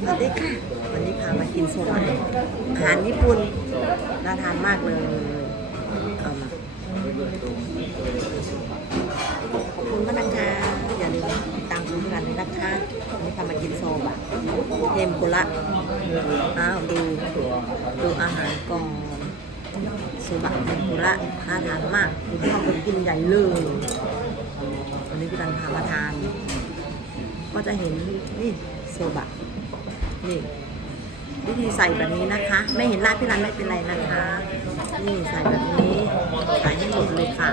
สวัสดีค่ะ วันนี้พามากินโซบะอาหารญี่ปุ่นน่าทานมากเลยเอามาขอบคุณมากนะคะอย่าลืมติดตามชมกันด้วยนะคะวันนี้พามากินโซบะเทมปุระอ้าวดูดูอาหารก่อนโซบะเทมปุระน่าทานมากคุณพ่อคนกินใหญ่เลยวันนี้พี่รันพามาทาน ก็จะเห็นนี่โซบะ นี่วิธีใส่แบบนี้นะคะ ไม่เห็นลาดพี่รันไม่เป็นไรนะคะ นี่ใส่แบบนี้ใส่ให้หมดเลยค่ะ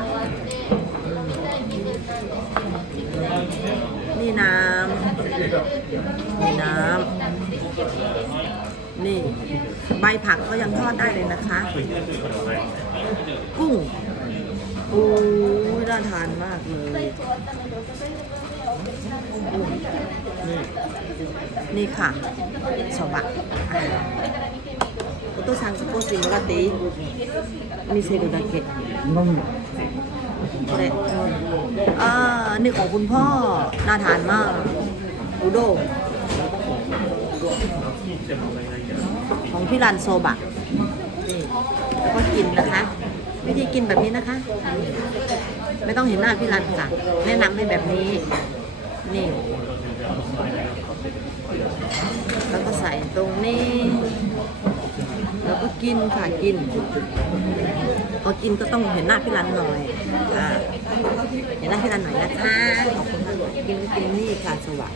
นี่น้ำนี่น้ำนี่ ใบผักก็ยังทอดได้เลยนะคะ กุ้งโอ้ยน่าทานมากเลย นี่ นี่ค่ะโซบะอ่าお父さん少しもらっていい見せるだけこれอ่านี่ของคุณพ่อ น่าทานมากอุด้งของพี่รันโซบะ นี่แล้วก็กินนะคะ วิธีกินแบบนี้นะคะ ไม่ต้องเห็นหน้าพี่รันค่ะ แนะนำให้แบบนี้ นี่แล้วก็ใส่ตรงนี้ แล้วก็กินค่ะกิน พอกินก็ต้องเห็นหน้าพี่รันหน่อยอ่าเห็นหน้าพี่รันหน่อยนะคะขอบคุณค่ะกินกินนี่ค่ะสวัสดี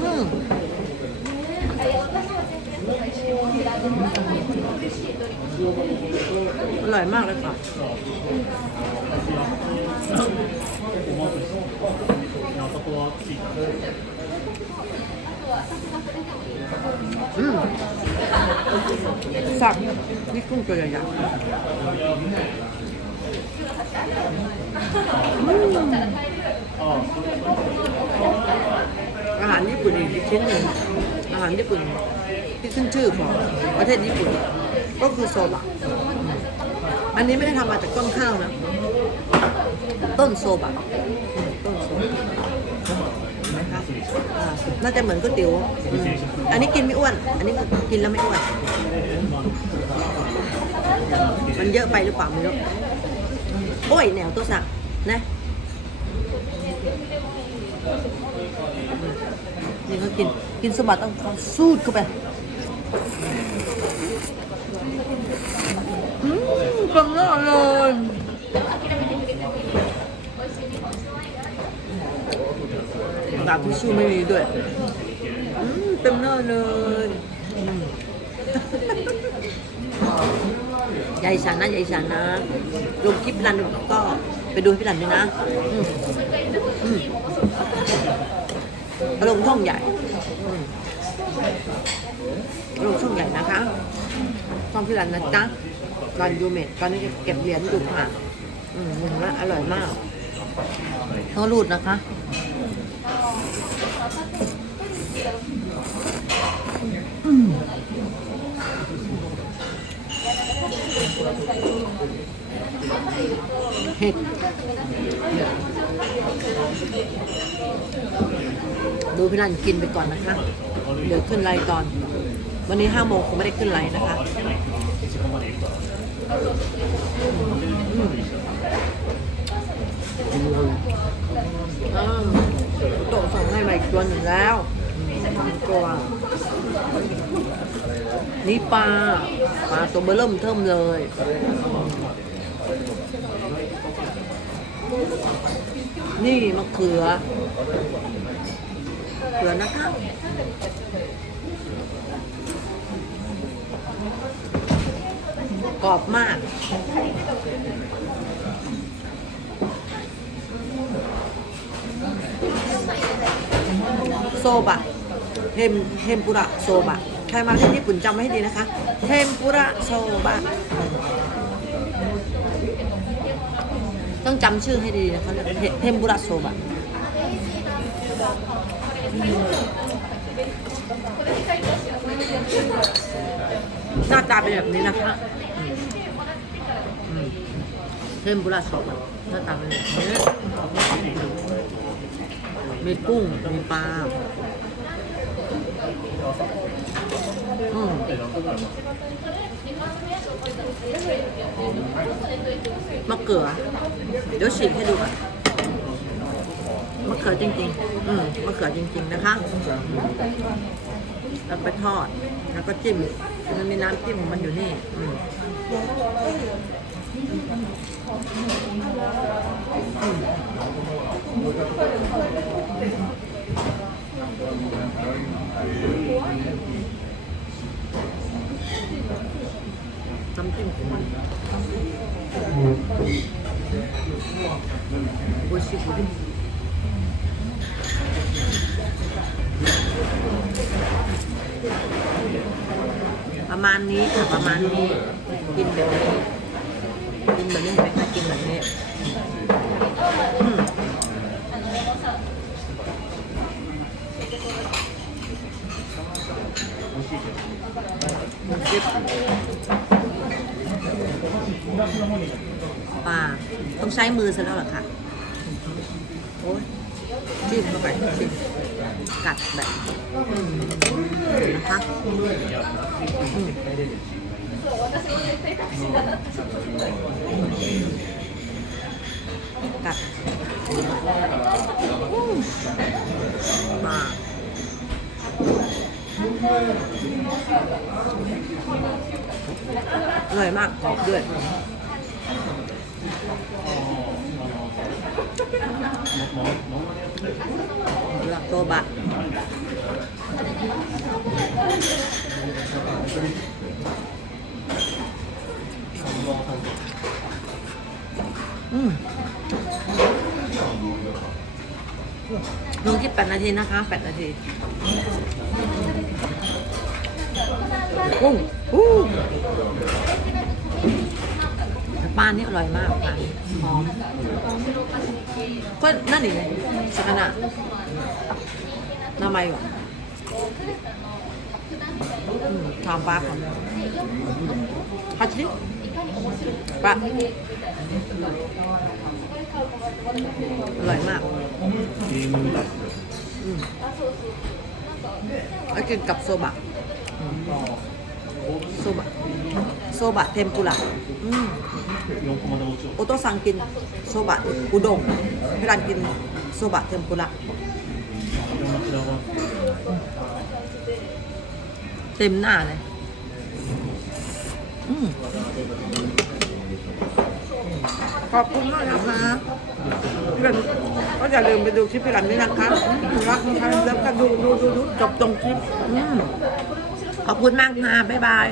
อืม อร่อยมากเลยค่ะอืมสับนี่กุ้งตัวใหญ่ๆอืมอาหารญี่ปุ่นอีกชิ้นหนึ่งอาหารญี่ปุ่น ที่ขึ้นชื่อของประเทศญี่ปุ่น ก็คือโซบะ อันนี้ไม่ได้ทำมาจากต้นข้าวนะ ต้นโซบะ ต้นโซบะนะคะอ่าน่าจะเหมือนก๋วยเตี๋ยว อันนี้กินไม่อ้วน อันนี้กินแล้วไม่อ้วน มันเยอะไปหรือเปล่าไม่รู้โอ้ยแนวตัวสักนะนี่เขากิน กินสบัดต้องสูดเข้าไป อืมกำลังเลยกระดาษทิชชู่ไม่มีด้วย อืมเต็มหน้าเลยยายฉันนะยายฉันนะลงคลิปพี่รันก็ไปดูพี่รันด้วยนะอืมอืมลงช่องใหญ่ อืม ลงช่องใหญ่นะคะช่องพี่รันนะจ๊ะรันยูเมดตอนนี้เก็บเหรียญอยู่ค่ะ อืมเห็นไหมอร่อยมากเขารูดนะคะเห็ดูพี่นันกินไปก่อนนะคะ เดี๋ยวขึ้นไลน์ตอน วันนี้ห้าโมงคงไม่ได้ขึ้นไลน์นะคะอืมอ้าวโตะส่งให้มาอีกตัวหนึ่งแล้วตัวนี่ปลาปลาตัวเบอร์เริ่มเทิมเลยนี่มะเขือ เขือนะคะกรอบมากโซบะเทมเทมปุระโซบะ ใครมาที่ญี่ปุ่นจำไว้ให้ดีนะคะ เทมปุระโซบะ ต้องจำชื่อให้ดีนะคะเรียกเทมปุระโซบะ หน้าตาเป็นแบบนี้นะคะอืมอืมเทมปุระโซบะหน้าตาเป็นแบบนี้มีกุ้ง มีปลาอืมมะเขือ เดี๋ยวฉีกให้ดูก่อน เขือจริง ๆ อืมมะเขือจริง ๆ นะคะแล้วไปทอด แล้วก็จิ้ม มันมีน้ำจิ้มของมันอยู่นี่ อืมน้ำจิ้มของมันโอ้ยชิบุดิ ประมาณนี้ค่ะประมาณนี้กินแบบนี้กินแบบนี้ไหมคะกินแบบนี้ปลาต้องใช้มือซะแล้วหรอคะโอ้ย จิ้มเข้าไปจิ้มกัดแบบนะคะกัดมาอร่อยมากกรอบด้วย ลักโตบะอืมลงที่แปดนาทีนะคะแปดนาทีโอ้โห ปลานนี่อร่อยมากปลาหอมก็นั่นเองสักนะนาไมก่อนอืมทำปลาก่อนฮัจิปลาอร่อยมากอืมกินกับโซบะ โซบะโซบะเทมปุระอืมโอโตซังกินโซบะอุด้งพี่รันกินโซบะเทมปุระเต็มหน้าเลยอขอบคุณมากนะคะพี่รันก็อย่าลืมไปดูคลิปพี่รันด้วยนะคะรักนะคะแล้วก็ดูดูดูจบตรงคลิปขอบคุณมากนะบ๊ายบาย